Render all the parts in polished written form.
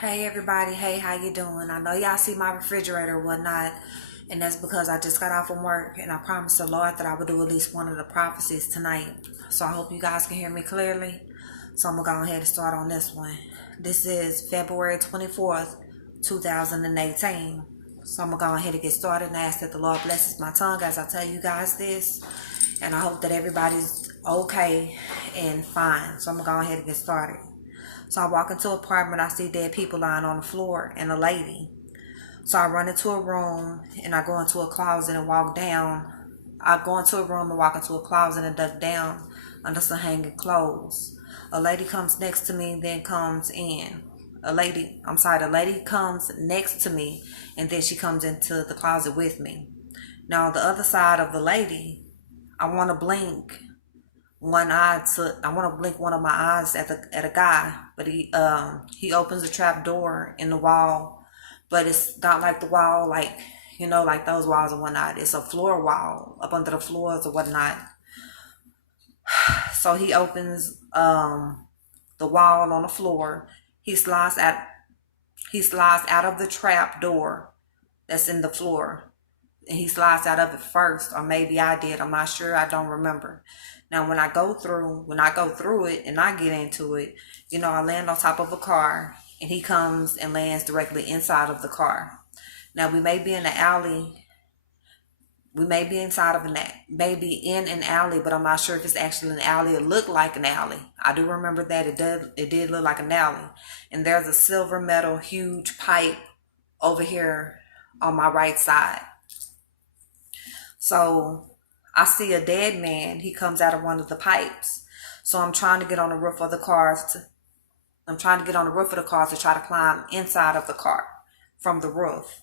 Hey everybody, hey, how you doing? I know y'all see my refrigerator or whatnot, and that's because I just got off from work and I promised the Lord that I would do at least one of the prophecies tonight. So I hope you guys can hear me clearly. So I'm gonna go ahead and start on this one. This is February 24th, 2018. So I'm gonna go ahead and get started and ask that the Lord blesses my tongue as I tell you guys this. And I hope that everybody's okay and fine. So I'm gonna go ahead and get started. So I walk into an apartment, I see dead people lying on the floor and a lady. So I run into a room and I go into a closet and walk down. I go into a room and walk into a closet and duck down under some hanging clothes. A lady comes next to me, then comes in. The lady comes next to me and then she comes into the closet with me. Now on the other side of the lady, I want to blink I want to blink one of my eyes at a guy, but he opens a trap door in the wall, but it's not like the wall like like those walls and whatnot. It's a floor wall up under the floors or whatnot. So he opens the wall on the floor. He slides out he slides out of the trap door that's in the floor. And he slides out of it first, or maybe I did. I'm not sure. I don't remember. Now, when I go through it and I get into it, I land on top of a car, and he comes and lands directly inside of the car. Now, we may be in the alley. We may be inside of maybe in an alley, but I'm not sure if it's actually an alley. It looked like an alley. I do remember that it did look like an alley. And there's a silver metal huge pipe over here on my right side. So I see a dead man. He comes out of one of the pipes. So I'm trying to get on the roof of the cars. I'm trying to get on the roof of the cars to try to climb inside of the car from the roof.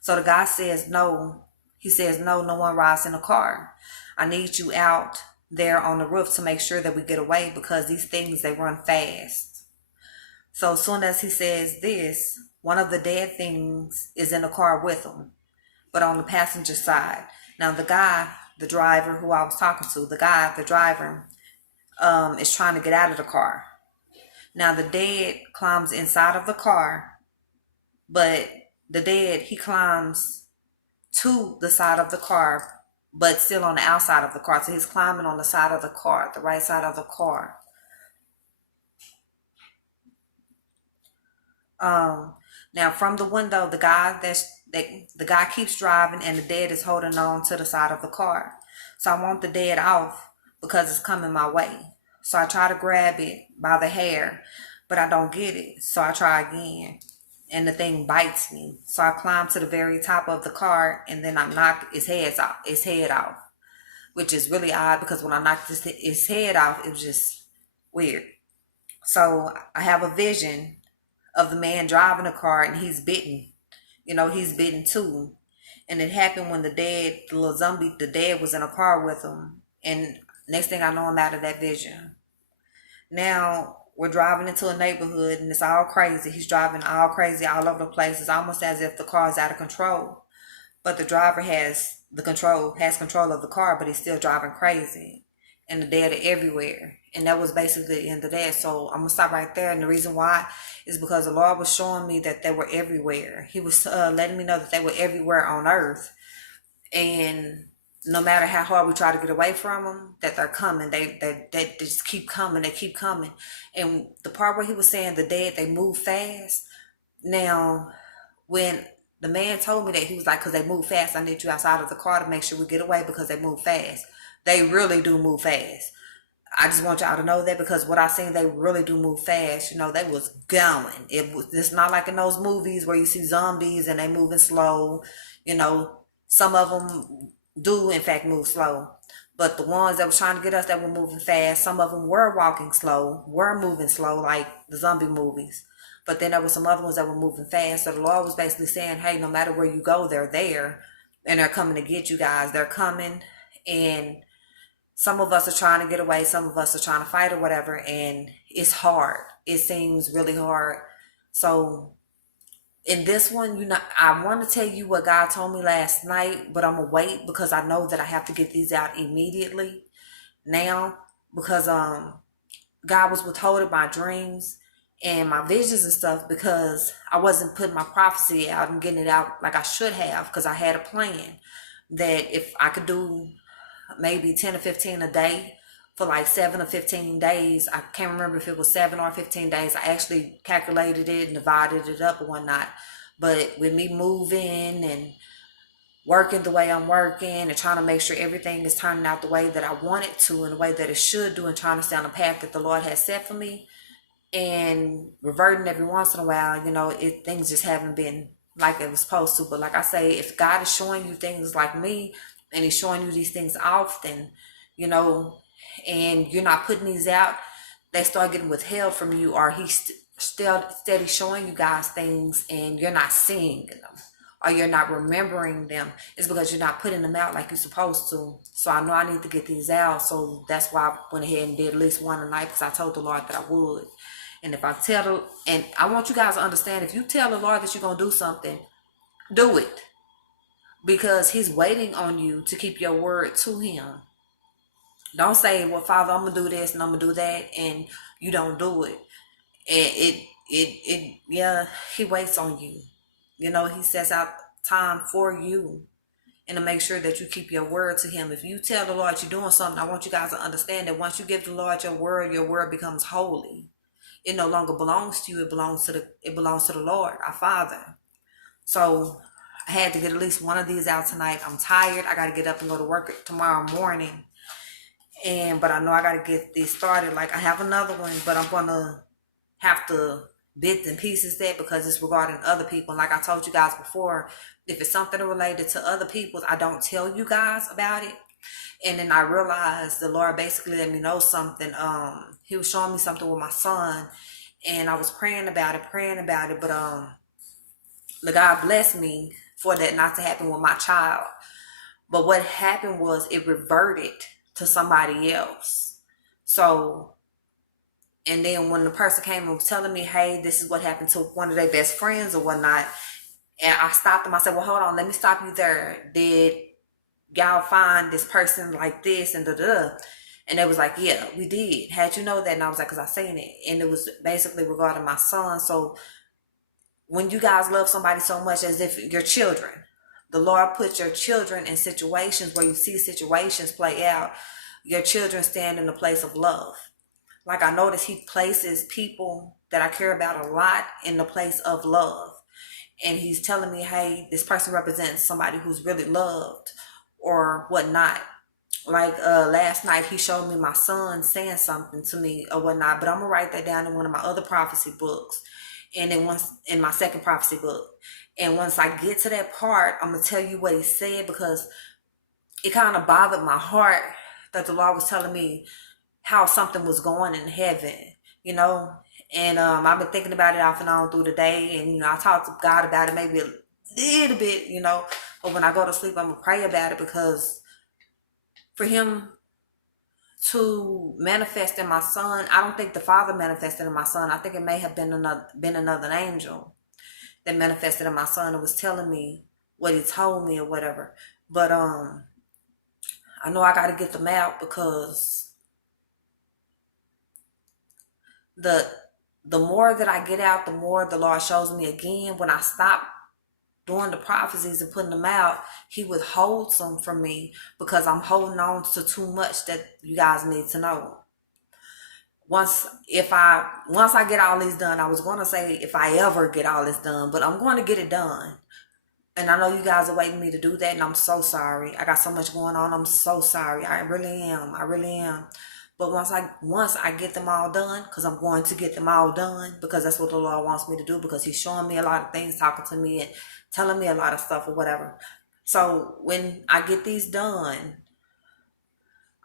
So the guy says no. He says no, no one rides in the car. I need you out there on the roof to make sure that we get away because these things, they run fast. So as soon as he says this, one of the dead things is in the car with him, but on the passenger side. Now the driver who I was talking to, the driver, is trying to get out of the car. Now the dead climbs inside of the car, but he climbs to the side of the car, but still on the outside of the car. So he's climbing on the side of the car, the right side of the car. Now from the window, the guy keeps driving, and the dead is holding on to the side of the car. So I want the dead off because it's coming my way. So I try to grab it by the hair, but I don't get it. So I try again, and the thing bites me. So I climb to the very top of the car, and then I knock his head off, which is really odd because when I knocked his head off, it was just weird. So I have a vision of the man driving the car, and he's bitten. He's bitten too. And it happened when the little zombie, the dad was in a car with him. And next thing I know, I'm out of that vision. Now we're driving into a neighborhood and it's all crazy. He's driving all crazy all over the place. It's almost as if the car is out of control. But the driver has control of the car, but he's still driving crazy. And the dead are everywhere. And that was basically the end of that. So I'm gonna stop right there. And the reason why is because the Lord was showing me that they were everywhere. He was letting me know that they were everywhere on earth. And no matter how hard we try to get away from them, that they're coming. They just keep coming. They keep coming. And the part where he was saying the dead, they move fast. Now, when the man told me that, he was like, because they move fast, I need you outside of the car to make sure we get away because they move fast. They really do move fast. I just want y'all to know that because what I seen, they really do move fast. They was going. It's not like in those movies where you see zombies and they moving slow. Some of them do in fact move slow. But the ones that was trying to get us that were moving fast, some of them were walking slow, were moving slow like the zombie movies. But then there were some other ones that were moving fast. So the Lord was basically saying, hey, no matter where you go, they're there. And they're coming to get you guys. They're coming. And some of us are trying to get away. Some of us are trying to fight or whatever. And it's hard. It seems really hard. So in this one, I want to tell you what God told me last night, but I'm going to wait because I know that I have to get these out immediately now because God was withholding my dreams. and my visions and stuff, because I wasn't putting my prophecy out and getting it out like I should have, because I had a plan that if I could do maybe 10 or 15 a day for like 7 or 15 days. I can't remember if it was 7 or 15 days. I actually calculated it and divided it up and whatnot. But with me moving and working the way I'm working and trying to make sure everything is turning out the way that I want it to, and the way that it should do, and trying to stay on the path that the Lord has set for me, and reverting every once in a while, things just haven't been like it was supposed to. But like I say, if God is showing you things like me, and he's showing you these things often, and you're not putting these out, they start getting withheld from you, or he's still steady showing you guys things and you're not seeing them, or you're not remembering them. It's because you're not putting them out like you're supposed to. So I know I need to get these out. So that's why I went ahead and did at least one a night, because I told the Lord that I would. And if I and I want you guys to understand, if you tell the Lord that you're going to do something, do it. Because he's waiting on you to keep your word to him. Don't say, well, Father, I'm going to do this and I'm going to do that, and you don't do it. Yeah, he waits on you. He sets out time for you, and to make sure that you keep your word to him. If you tell the Lord you're doing something, I want you guys to understand that once you give the Lord your word becomes holy. It no longer belongs to you. It belongs to the Lord, our Father. So I had to get at least one of these out tonight. I'm tired. I got to get up and go to work tomorrow morning. But I know I got to get this started. Like, I have another one, but I'm going to have to bits and pieces that, because it's regarding other people. And like I told you guys before, if it's something related to other people, I don't tell you guys about it. And then I realized the Lord basically let me know something. He was showing me something with my son, and I was praying about it, but the God blessed me for that not to happen with my child. But what happened was it reverted to somebody else. So, and then when the person came and was telling me, hey, this is what happened to one of their best friends or whatnot, and I stopped them. I said, well, hold on, let me stop you there. Did y'all find this person like this and da-da? And they was like, yeah, we did. How'd you know that? And I was like, because I seen it. And it was basically regarding my son. So when you guys love somebody so much, as if your children, the Lord puts your children in situations where you see situations play out. Your children stand in the place of love. Like, I notice he places people that I care about a lot in the place of love. And he's telling me, hey, this person represents somebody who's really loved or whatnot. Like last night, he showed me my son saying something to me or whatnot, but I'm going to write that down in one of my other prophecy books. And then once in my second prophecy book. And once I get to that part, I'm going to tell you what he said, because it kind of bothered my heart that the Lord was telling me how something was going in heaven, And I've been thinking about it off and on through the day. And, I talk to God about it maybe a little bit, But when I go to sleep, I'm going to pray about it, because for him to manifest in my son, I don't think the Father manifested in my son. I think it may have been another angel that manifested in my son and was telling me what he told me or whatever. But I know I got to get them out, because the more that I get out, the more the Lord shows me again. When I stop doing the prophecies and putting them out, he withholds some from me, because I'm holding on to too much that you guys need to know. Once I get all these done, I was going to say if I ever get all this done, but I'm going to get it done. And I know you guys are waiting me to do that, and I'm so sorry. I got so much going on. I'm so sorry. I really am. But once I get them all done, because I'm going to get them all done, because that's what the Lord wants me to do, because he's showing me a lot of things, talking to me and telling me a lot of stuff or whatever. So when I get these done,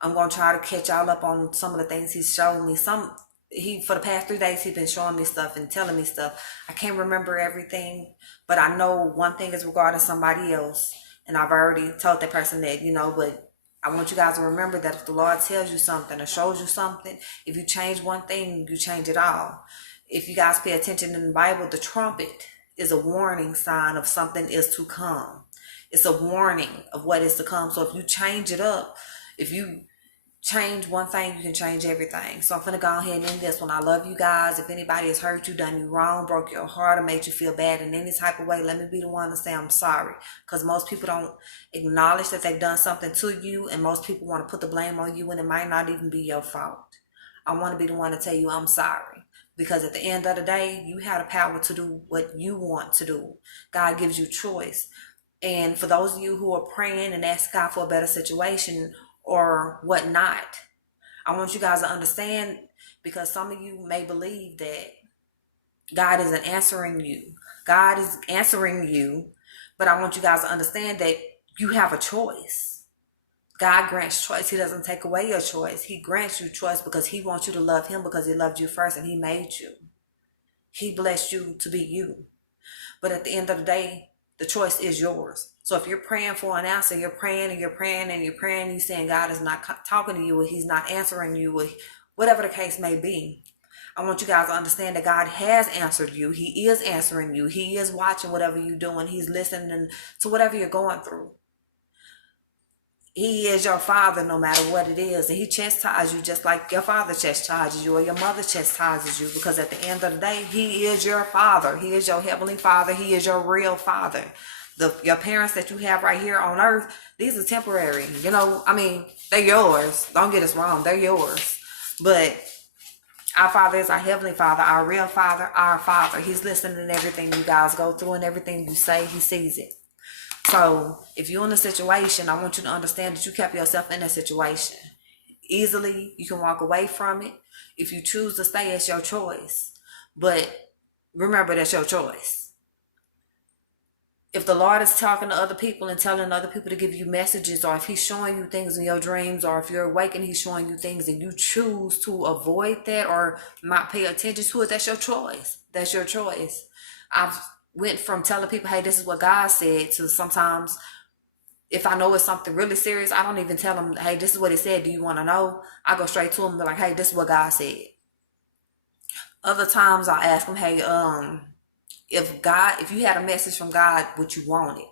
I'm going to try to catch y'all up on some of the things he's showing me. For the past 3 days, he's been showing me stuff and telling me stuff. I can't remember everything, but I know one thing is regarding somebody else. And I've already told that person that, but I want you guys to remember that if the Lord tells you something or shows you something, if you change one thing, you change it all. If you guys pay attention in the Bible, the trumpet is a warning sign of something is to come. It's a warning of what is to come. So if you change it up, if you change one thing, you can change everything. So I'm finna go ahead and end this one. I love you guys. If anybody has hurt you, done you wrong, broke your heart, or made you feel bad in any type of way, let me be the one to say I'm sorry. Because most people don't acknowledge that they've done something to you, and most people want to put the blame on you when it might not even be your fault. I want to be the one to tell you I'm sorry. Because at the end of the day, you have the power to do what you want to do. God gives you choice. And for those of you who are praying and asking God for a better situation or whatnot, I want you guys to understand, because some of you may believe that God isn't answering you. God is answering you, but I want you guys to understand that you have a choice. God grants choice. He doesn't take away your choice. He grants you choice because he wants you to love him, because he loved you first and he made you. He blessed you to be you. But at the end of the day, the choice is yours. So if you're praying for an answer, you're praying and you're praying and you're praying, you're saying God is not talking to you, or he's not answering you, or whatever the case may be, I want you guys to understand that God has answered you. He is answering you. He is watching whatever you're doing. He's listening to whatever you're going through. He is your father no matter what it is. And he chastises you just like your father chastises you or your mother chastises you. Because at the end of the day, he is your father. He is your heavenly father. He is your real father. Your parents that you have right here on earth, these are temporary. They're yours. Don't get us wrong. They're yours. But our Father is our heavenly Father, our real Father, our Father. He's listening to everything you guys go through and everything you say. He sees it. So if you're in a situation, I want you to understand that you kept yourself in that situation. Easily, you can walk away from it. If you choose to stay, it's your choice. But remember, that's your choice. If the Lord is talking to other people and telling other people to give you messages, or if he's showing you things in your dreams, or if you're awake and he's showing you things and you choose to avoid that or not pay attention to it, that's your choice. That's your choice. I've went from telling people, hey, this is what God said, to sometimes if I know it's something really serious, I don't even tell them, hey, this is what he said. Do you want to know? I go straight to them and be like, hey, this is what God said. Other times I ask them, hey, if you had a message from God, would you want it?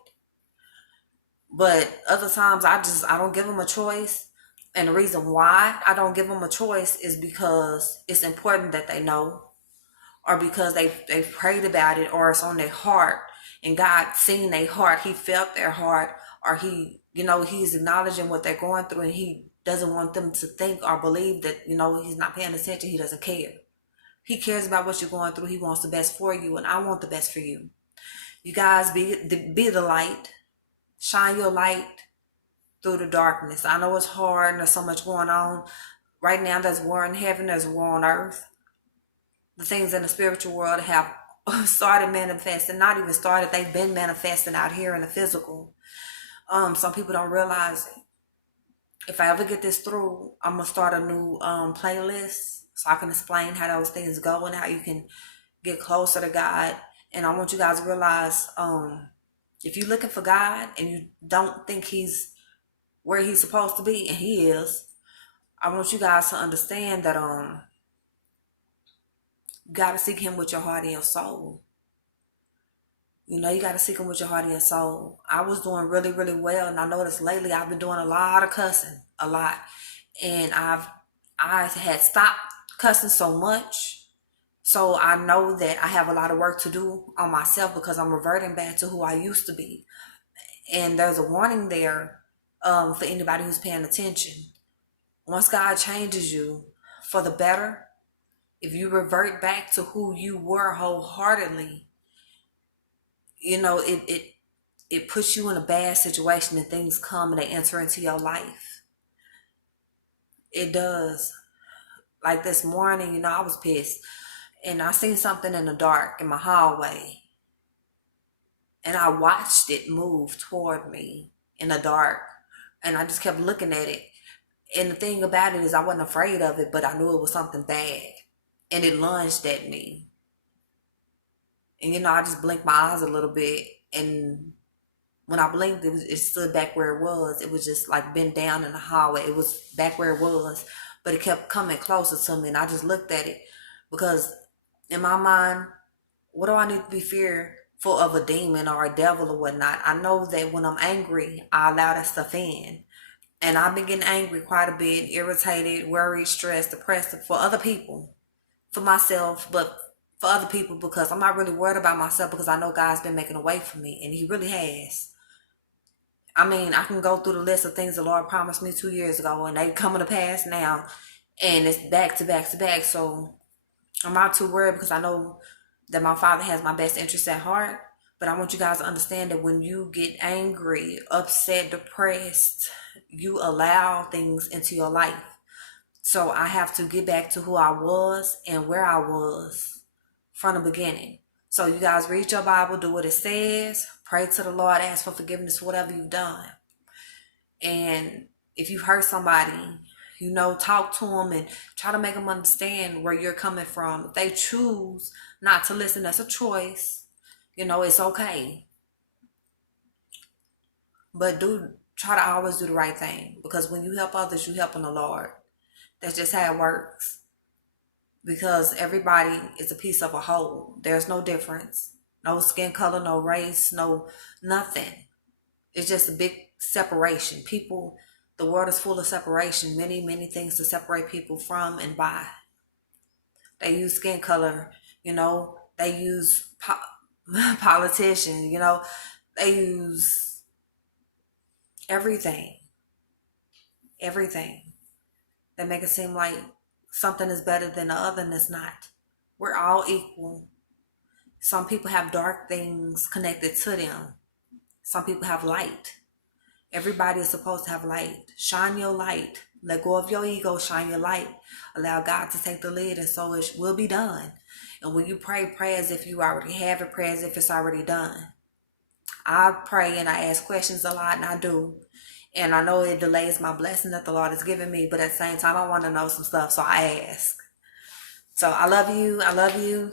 But other times I don't give them a choice. And the reason why I don't give them a choice is because it's important that they know, or because they've prayed about it, or it's on their heart and God seen their heart. He felt their heart, or he's acknowledging what they're going through, and he doesn't want them to think or believe that, he's not paying attention. He doesn't care. He cares about what you're going through. He wants the best for you, and I want the best for you. You guys be the light. Shine your light through the darkness. I know it's hard and there's so much going on. Right now there's war in heaven, there's war on earth. The things in the spiritual world have started manifesting, not even started, they've been manifesting out here in the physical. Some people don't realize it. If I ever get this through, I'm going to start a new playlist so I can explain how those things go and how you can get closer to God. And I want you guys to realize, if you're looking for God and you don't think he's where he's supposed to be, and he is, I want you guys to understand that you got to seek him with your heart and your soul. You got to seek him with your heart and your soul. I was doing really, really well, and I noticed lately I've been doing a lot of cussing, a lot. And I had stopped cussing so much. So I know that I have a lot of work to do on myself, because I'm reverting back to who I used to be. And there's a warning there for anybody who's paying attention. Once God changes you for the better, if you revert back to who you were wholeheartedly, it puts you in a bad situation, and things come and they enter into your life. It does. Like this morning, I was pissed, and I seen something in the dark in my hallway, and I watched it move toward me in the dark, and I just kept looking at it. And the thing about it is, I wasn't afraid of it, but I knew it was something bad, and it lunged at me. And I just blinked my eyes a little bit, and when I blinked, it stood back where it was. It was just like bent down in the hallway. It was back where it was, but it kept coming closer to me, and I just looked at it, because in my mind, what do I need to be fearful of, a demon or a devil or whatnot? I know that when I'm angry, I allow that stuff in. And I've been getting angry quite a bit, irritated, worried, stressed, depressed for other people, for myself, but for other people, because I'm not really worried about myself, because I know God's been making a way for me, and He really has. I mean, I can go through the list of things the Lord promised me 2 years ago, and they coming to pass now, and it's back to back to back. So I'm not too worried, because I know that my Father has my best interest at heart. But I want you guys to understand that when you get angry, upset, depressed, you allow things into your life. So I have to get back to who I was and where I was from the beginning. So you guys read your Bible, do what it says, pray to the Lord, ask for forgiveness for whatever you've done. And if you hurt somebody, talk to them and try to make them understand where you're coming from. If they choose not to listen, that's a choice. It's okay. But try to always do the right thing, because when you help others, you helping the Lord. That's just how it works. Because everybody is a piece of a whole. There's no difference. No skin color, no race, no nothing. It's just a big separation. The world is full of separation. Many, many things to separate people from and by. They use skin color, they use politicians, they use everything. Everything. They make it seem like something is better than the other, and it's not. We're all equal. Some people have dark things connected to them. Some people have light. Everybody is supposed to have light. Shine your light. Let go of your ego. Shine your light. Allow God to take the lead, and so it will be done. And when you pray, pray as if you already have it. Pray as if it's already done. I pray and I ask questions a lot, and I do. And I know it delays my blessing that the Lord has given me, but at the same time, I want to know some stuff, so I ask. So I love you. I love you.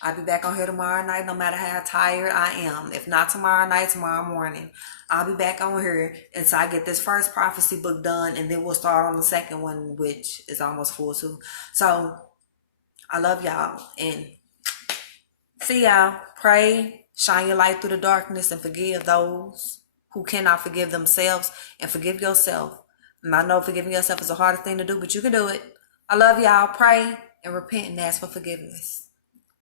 I'll be back on here tomorrow night, no matter how tired I am. If not tomorrow night, tomorrow morning. I'll be back on here until I get this first prophecy book done, and then we'll start on the second one, which is almost full too. So I love y'all, and see y'all. Pray, shine your light through the darkness, and forgive those who cannot forgive themselves, and forgive yourself. And I know forgiving yourself is the hardest thing to do, but you can do it. I love y'all. Pray and repent and ask for forgiveness.